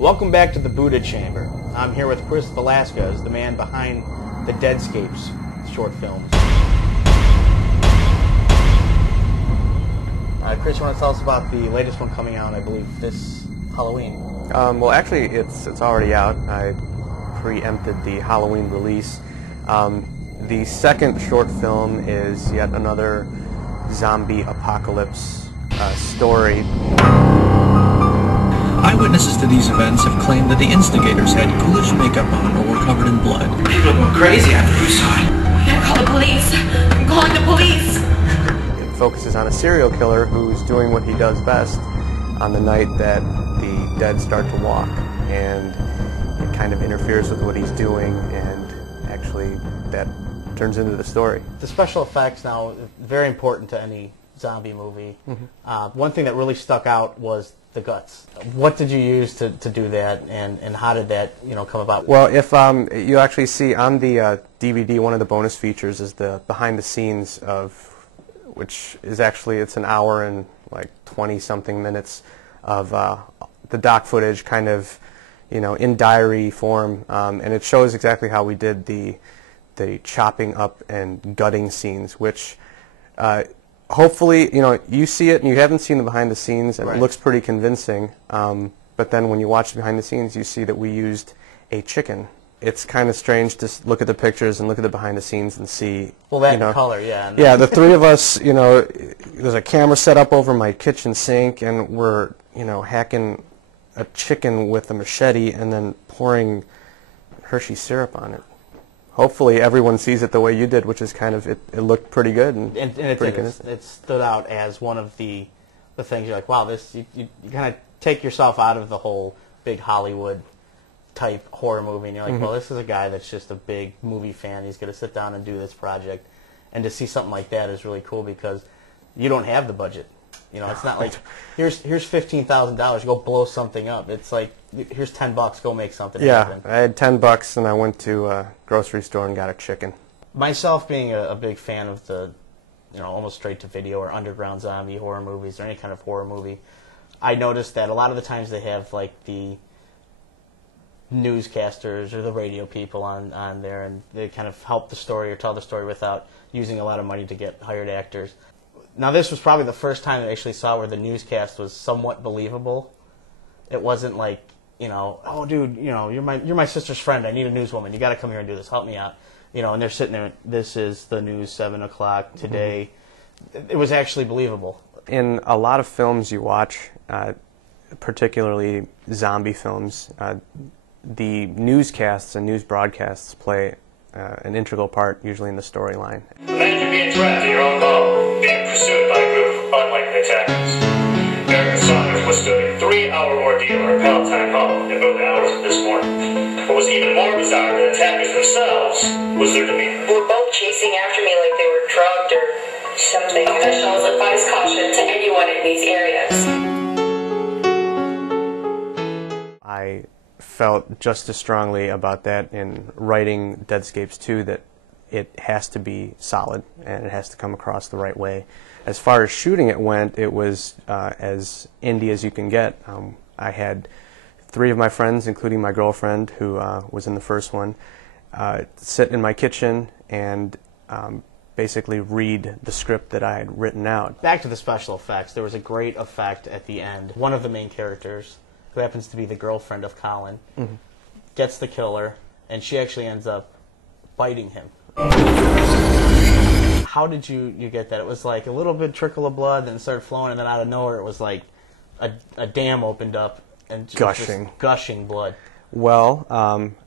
Welcome back to the Buda Chamber. I'm here with Kristofer Velasquez, the man behind the Deadscapes short films. Chris, you want to tell us about the latest one coming out, I believe, this Halloween? Well, actually, it's already out. I preempted the Halloween release. The second short film is yet another zombie apocalypse story. Eyewitnesses to these events have claimed that the instigators had ghoulish makeup on or were covered in blood. People are going crazy after suicide. I'm gonna call the police. I'm calling the police. It focuses on a serial killer who's doing what he does best on the night that the dead start to walk, and it kind of interferes with what he's doing, and actually that turns into the story. The special effects now, very important to any zombie movie. One thing that really stuck out was the guts. What did you use to do that, and how did that come about? Well, if you actually see on the DVD, one of the bonus features is the behind the scenes of, which is actually, it's an hour and like 20-something minutes of the doc footage, kind of, in diary form, and it shows exactly how we did the chopping up and gutting scenes, which hopefully, you see it and you haven't seen the behind the scenes, and right. It looks pretty convincing, but then when you watch the behind the scenes, you see that we used a chicken. It's kind of strange to look at the pictures and look at the behind the scenes and see, well, that color, yeah. Yeah, the three of us, there's a camera set up over my kitchen sink, and we're, hacking a chicken with a machete and then pouring Hershey syrup on it. Hopefully everyone sees it the way you did, which is kind of, it looked pretty good. And it stood out as one of the things you're like, wow, this, you kind of take yourself out of the whole big Hollywood type horror movie, and you're like, well, this is a guy that's just a big movie fan. He's going to sit down and do this project. And to see something like that is really cool because you don't have the budget. It's not like, here's $15,000, go blow something up. It's like, here's $10, go make something happen. I had $10 and I went to a grocery store and got a chicken. Myself being a big fan of the, almost straight to video or underground zombie horror movies or any kind of horror movie, I noticed that a lot of the times they have like the newscasters or the radio people on there, and they kind of help the story or tell the story without using a lot of money to get hired actors. Now, this was probably the first time I actually saw where the newscast was somewhat believable. It wasn't like, oh, dude, you're my sister's friend. I need a newswoman. You got to come here and do this. Help me out. And they're sitting there. This is the news, 7 o'clock today. It was actually believable. In a lot of films you watch, particularly zombie films, the newscasts and news broadcasts play an integral part, usually in the storyline. Imagine being trapped in your own home, being pursued by a group of unlikely attackers. Eric Saunders withstood a 3-hour ordeal in her Palatine home in early hours of this morning. What was even more bizarre than the attackers themselves was their demeanor. They were both chasing after me like they were drugged or something. Officials advise caution to anyone in these areas. I felt just as strongly about that in writing Deadscapes 2, that it has to be solid and it has to come across the right way. As far as shooting it went, it was as indie as you can get. I had 3 of my friends, including my girlfriend, who was in the first one, sit in my kitchen and basically read the script that I had written out. Back to the special effects, there was a great effect at the end. One of the main characters, who happens to be the girlfriend of Colin, gets the killer, and she actually ends up biting him. How did you get that? It was like a little bit trickle of blood, then it started flowing, and then out of nowhere it was like a dam opened up and gushing blood. Well,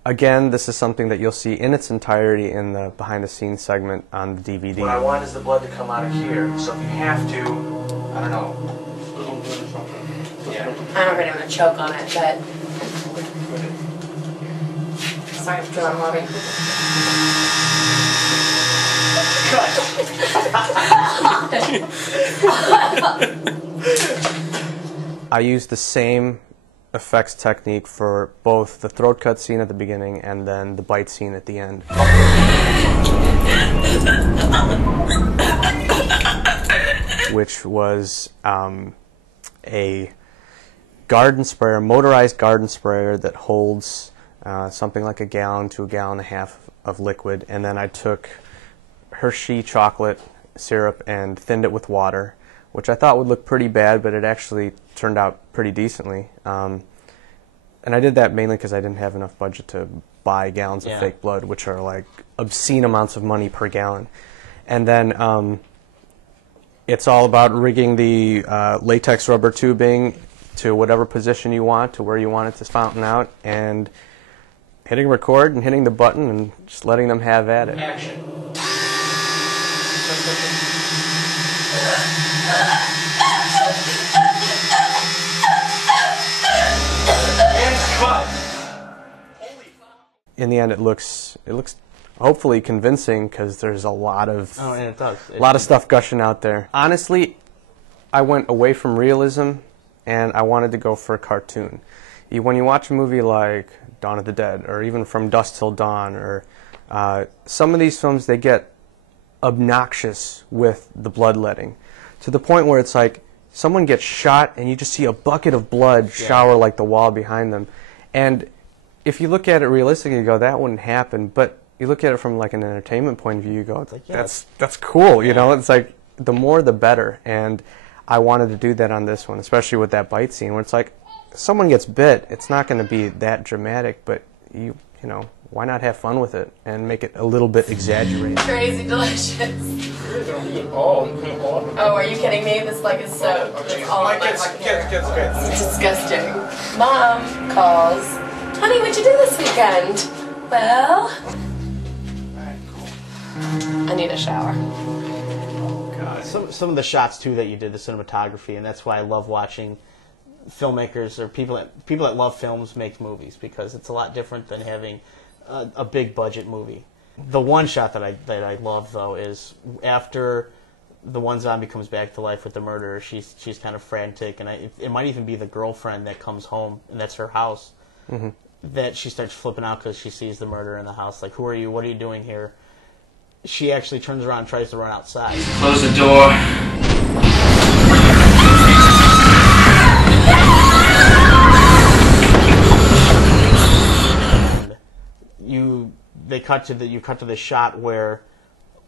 again, this is something that you'll see in its entirety in the behind-the-scenes segment on the DVD. What I want is the blood to come out of here, so if you have to, I don't know. Yeah. I'm afraid I'm going to choke on it, but... Sorry for drawing water. I used the same effects technique for both the throat cut scene at the beginning and then the bite scene at the end. Which was a garden sprayer, motorized garden sprayer that holds something like a gallon to a gallon and a half of liquid, and then I took Hershey chocolate syrup and thinned it with water, which I thought would look pretty bad, but it actually turned out pretty decently. And I did that mainly because I didn't have enough budget to buy gallons of fake blood, which are like obscene amounts of money per gallon. And then it's all about rigging the latex rubber tubing to whatever position you want, to where you want it to fountain out, and hitting record and hitting the button and just letting them have at it. Action. And cut. In the end, it looks hopefully convincing, because there's a lot of and it does. a lot of stuff gushing out there. Honestly, I went away from realism and I wanted to go for a cartoon. When you watch a movie like Dawn of the Dead, or even From Dusk Till Dawn, or some of these films, they get obnoxious with the bloodletting, to the point where it's like someone gets shot and you just see a bucket of blood shower like the wall behind them. And if you look at it realistically, you go, that wouldn't happen. But you look at it from like an entertainment point of view, you go, it's like, that's cool, you know? It's like, the more the better. And I wanted to do that on this one, especially with that bite scene, where it's like, someone gets bit, it's not going to be that dramatic, but you know, why not have fun with it and make it a little bit exaggerated? Crazy delicious. Oh, are you kidding me? This leg is soaked. It's all in my pocket here. It's disgusting. Mom calls. Honey, what'd you do this weekend? Well, I need a shower. Some of the shots too that you did, the cinematography, and that's why I love watching filmmakers or people that love films make movies, because it's a lot different than having a big budget movie. The one shot that I love though is after the one zombie comes back to life with the murderer, she's kind of frantic, and it might even be the girlfriend that comes home and that's her house, that she starts flipping out because she sees the murderer in the house. Like, who are you? What are you doing here? She actually turns around and tries to run outside. Close the door. You cut to the shot where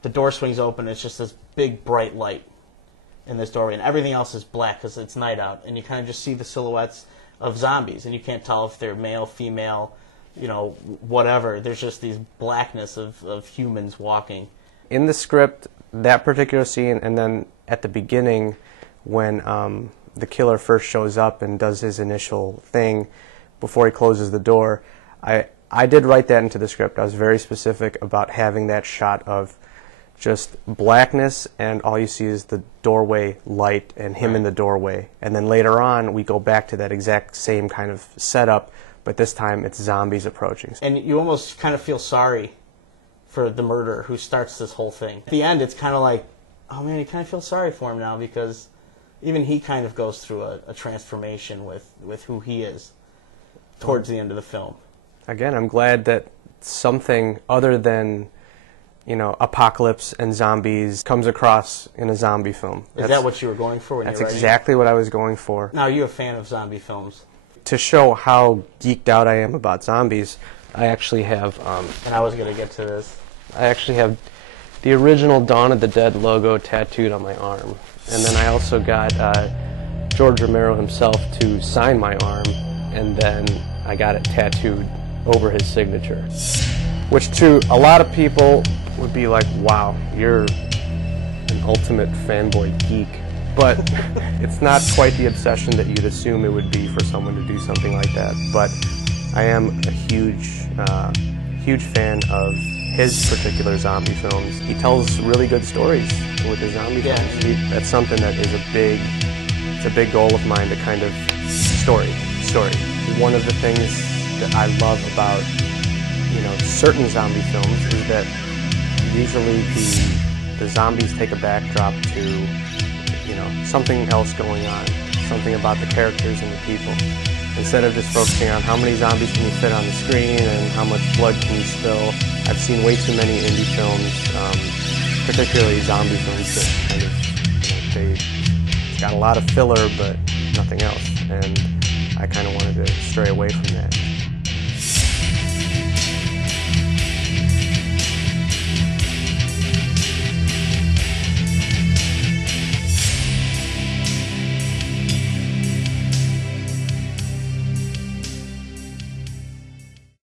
the door swings open. It's just this big bright light in this doorway, and everything else is black because it's night out, and you kind of just see the silhouettes of zombies, and you can't tell if they're male, female, you know, whatever. There's just these blackness of humans walking. In the script, that particular scene, and then at the beginning when the killer first shows up and does his initial thing before he closes the door, I did write that into the script. I was very specific about having that shot of just blackness, and all you see is the doorway light and him in the doorway. And then later on, we go back to that exact same kind of setup, but this time it's zombies approaching. And you almost kind of feel sorry for the murderer who starts this whole thing. At the end, it's kind of like, oh man, you kind of feel sorry for him now, because even he kind of goes through a transformation with who he is towards the end of the film. Again, I'm glad that something other than, you know, apocalypse and zombies comes across in a zombie film. Is that what you were going for when you were writing? That's exactly what I was going for. Now, are you a fan of zombie films? To show how geeked out I am about zombies, I actually have... and I was going to get to this. I actually have the original Dawn of the Dead logo tattooed on my arm. And then I also got George Romero himself to sign my arm, and then I got it tattooed over his signature. Which to a lot of people would be like, wow, you're an ultimate fanboy geek. But it's not quite the obsession that you'd assume it would be for someone to do something like that. But I am a huge fan of his particular zombie films. He tells really good stories with his zombie films. That's something that is it's a big goal of mine, to kind of story. One of the things that I love about, you know, certain zombie films is that usually the zombies take a backdrop to, you know, something else going on, something about the characters and the people. Instead of just focusing on how many zombies can you fit on the screen and how much blood can you spill. I've seen way too many indie films, particularly zombie films, that kind of, you know, they got a lot of filler but nothing else. And I kind of wanted to stray away from that.